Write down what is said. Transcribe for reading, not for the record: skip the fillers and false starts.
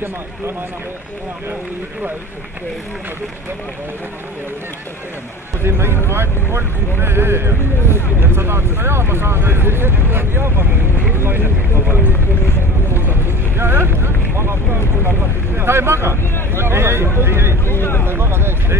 Tema enam ei tule sinna info@3.ee, et sa tahad seda jaama saada ja siis jaama ta ei maga. Ei.